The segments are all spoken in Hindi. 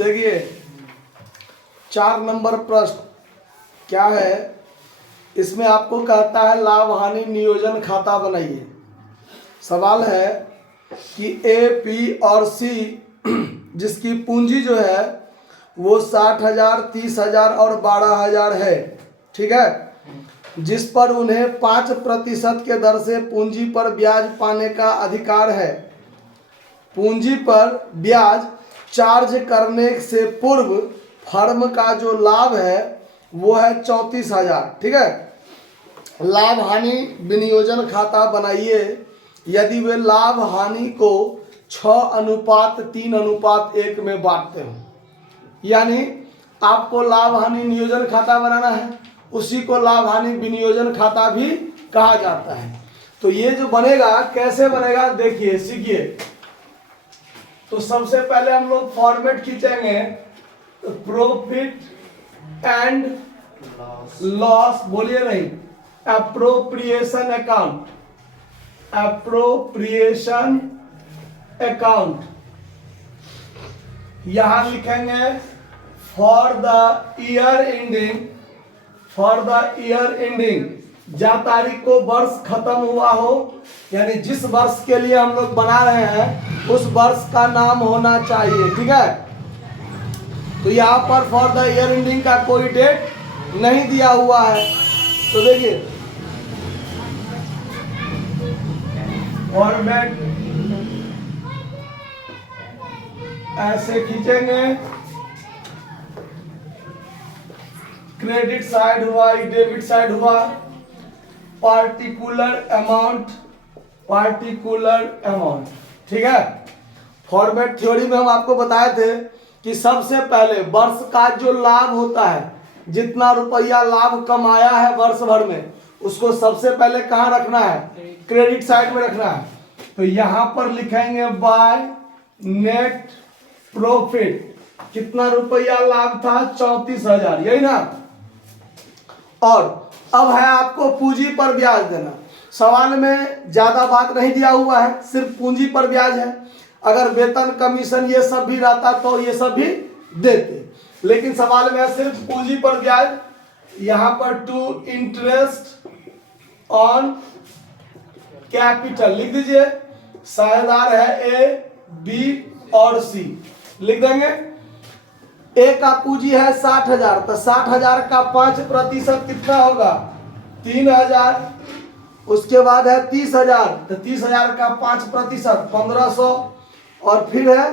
देखिए 4 नंबर प्रश्न क्या है, इसमें आपको कहता है लाभ हानि नियोजन खाता बनाइए। सवाल है कि ए, पी और सी जिसकी पूंजी जो है वो 60,000, 30,000 और 12,000 है, ठीक है, जिस पर उन्हें 5% के दर से पूंजी पर ब्याज पाने का अधिकार है। पूंजी पर ब्याज चार्ज करने से पूर्व फर्म का जो लाभ है वो है 34,000, ठीक है। लाभ हानि विनियोजन खाता बनाइए यदि वे लाभ हानि को 6:3:1 में बांटते हो। यानी आपको लाभ हानि नियोजन खाता बनाना है, उसी को लाभ हानि विनियोजन खाता भी कहा जाता है। तो ये जो बनेगा कैसे बनेगा देखिए, सीखिए। तो सबसे पहले हम लोग फॉर्मेट खींचेंगे, प्रॉफिट एंड लॉस, बोलिए नहीं, एप्रोप्रिएशन अकाउंट, एप्रोप्रिएशन अकाउंट। यहां लिखेंगे for the year ending, for the year ending, जा तारीख को वर्ष खत्म हुआ हो, यानी जिस वर्ष के लिए हम लोग बना रहे हैं उस वर्ष का नाम होना चाहिए, ठीक है। तो यहाँ पर फॉर द ईयर एंडिंग का कोई डेट नहीं दिया हुआ है। तो देखिए फॉर्मेट ऐसे खींचेंगे, क्रेडिट साइड हुआ, डेबिट साइड हुआ, पार्टिकुलर अमाउंट, पार्टिकुलर अमाउंट, ठीक है। फॉर्मेट थ्योरी में हम आपको बताए थे कि सबसे पहले वर्ष का जो लाभ होता है, जितना रुपया लाभ कमाया है वर्ष भर में, उसको सबसे पहले कहाँ रखना है, क्रेडिट साइड में रखना है। तो यहां पर लिखेंगे बाय नेट प्रॉफिट, कितना रुपया लाभ था, 34,000, यही ना। और अब है आपको पूंजी पर ब्याज देना। सवाल में ज्यादा बात नहीं दिया हुआ है, सिर्फ पूंजी पर ब्याज है। अगर वेतन कमीशन ये सब भी रहता तो ये सब भी देते, लेकिन सवाल में है सिर्फ पूंजी पर ब्याज। यहां पर टू इंटरेस्ट ऑन कैपिटल लिख दीजिए, साझेदार है ए, बी और सी, लिख देंगे। ए का पूंजी है 60,000, तो 60,000 का 5% कितना होगा, 3,000। उसके बाद है 30,000, तो 30,000 का 5% 1,500, और फिर है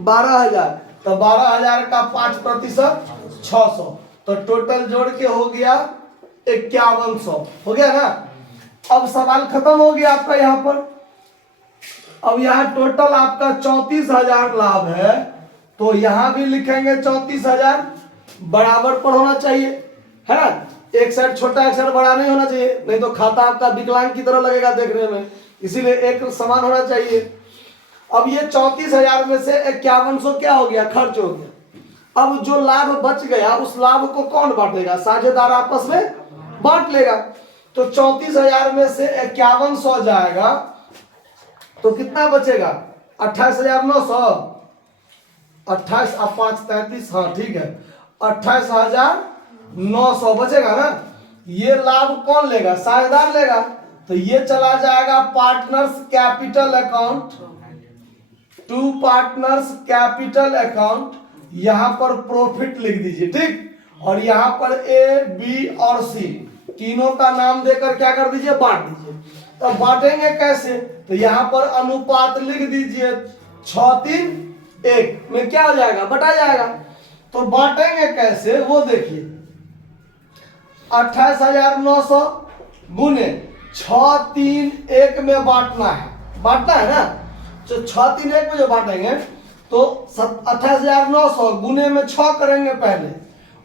12,000, तो 12,000 का 5% 600, तो टोटल जोड़ के हो गया 5,100, हो गया ना। अब सवाल खत्म हो गया आपका यहाँ पर। अब यहाँ टोटल आपका 34,000 लाभ है, तो यहां भी लिखेंगे 34,000, बराबर पर होना चाहिए, है ना। एक साइड छोटा एक साइड बड़ा नहीं होना चाहिए, नहीं तो खाता आपका विकलांग की तरह लगेगा देखने में, इसीलिए एक समान होना चाहिए। अब ये 34,000 में से 5,100 क्या हो गया, खर्च हो गया। अब जो लाभ बच गया उस लाभ को कौन बांटेगा, साझेदार आपस में बांट लेगा। तो 34,000 में से 5,100 जाएगा तो कितना बचेगा, 28,900, 28 और 5 33, हाँ ठीक है, 28,900 बचेगा ना। ये लाभ कौन लेगा, साझेदार लेगा। तो ये चला जाएगा partners capital account, to partners capital account. यहां पर प्रॉफिट लिख दीजिए, ठीक। और यहां पर ए, बी और सी तीनों का नाम देकर क्या कर दीजिए, बांट दीजिए। तो बांटेंगे कैसे, तो यहां पर अनुपात लिख दीजिए, 6:3:1 में क्या हो जाएगा, बटा जाएगा। तो बांटेंगे कैसे वो देखिए, 28,900 गुने 6:3:1 में बांटना है ना। तो 6:3:1 में जो बांटेंगे तो 28,900 गुने में 6 करेंगे पहले,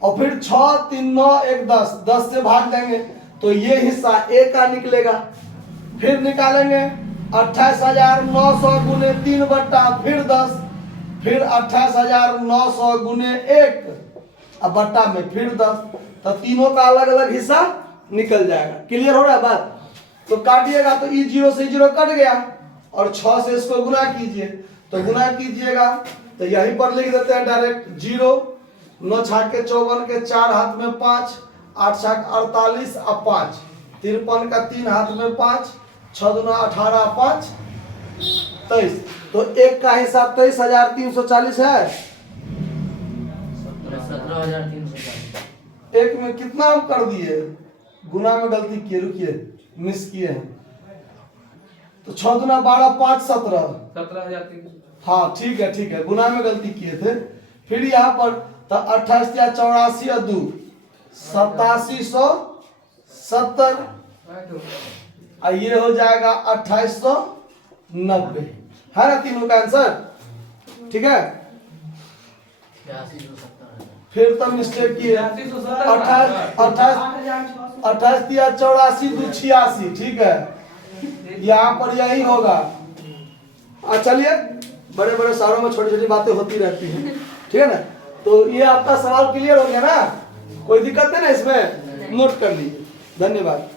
और फिर 6 3 9 1 10, 10 से भाग देंगे तो ये हिस्सा ए का निकलेगा। फिर निकालेंगे 28,900 गुने 3 बट्टा फिर 10, फिर 28,900 गुने 1 अब बट्टा में फिर 10, तो तीनों का अलग अलग हिस्सा निकल जाएगा। क्लियर हो रहा है बात। तो काटिएगा तो 0 से 0 कट गया, और 6 से इसको गुना कीजिए, तो गुना कीजिएगा तो यहीं पर लिख देते हैं डायरेक्ट 0, 9 छाक के 54 के 4 हाथ में 5, 8 छाक 48 और 5, 53 का 3 हाथ में 5, 6 दूना 18, 5 23। तो एक का हिसाब 23,340 है। 17,340। एक में कितना हम कर दिए, गुना में गलती किए, रुकिए मिस किए हैं। तो 6 दूना 12, 5 17, 17,300। हाँ ठीक है, गुना में गलती किए थे। फिर यहाँ पर तो 28 या 84 और 2 8770, और ये हो जाएगा 2890, है ना तीनों का आंसर। ठीक है, 82,70। फिर तो मिस्टेक किए, 28 या 84 2 86, ठीक है, यहाँ पर यही होगा। चलिए, बड़े बड़े शहरों में छोटी छोटी बातें होती रहती हैं, ठीक है ना। तो ये आपका सवाल क्लियर हो गया ना, कोई दिक्कत नहीं ना इसमें, नोट कर लीजिए। धन्यवाद।